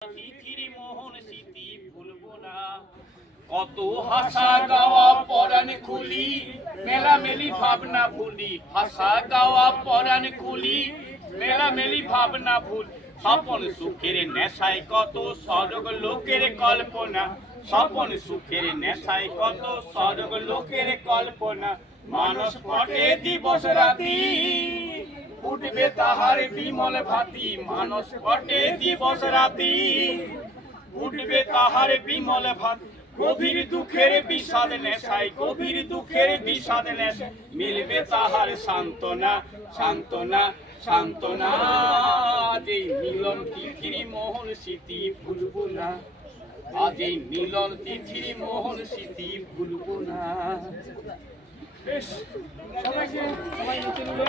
তিথির মোহন স্মৃতি ভুলবো না। কত হাসা গাওয়া পরাণ খুলি, মেলামেলি ভাবনা ভুলি। হাসা গাওয়া পরাণ খুলি, মেলামেলি ভাবনা ভুল। স্বপন সুখের নেশায় কত স্বর্গ লোকের কল্পনা। স্বপন সুখের নেশায় কত স্বর্গ লোকের কল্পনা। মানস পটে দিবস রাতি, উঠবে তাহার বিমল ভাতি। মানস পটে দিবস রাতি, উঠবে তাহার বিমল ভাতি। গভীর দুঃখের বিষাদ নেশায়, গভীর দুঃখের বিষাদ নেশায় মিলবে তাহার সান্ত্বনা, সান্ত্বনা, সান্ত্বনা। আজ এই মিলন তিথির মোহন স্মৃতি ভুলবো না। আজ এই মিলন তিথির মোহন স্মৃতি ভুলবো না। বেশ, সবাইকে সবাই নিচে নিল।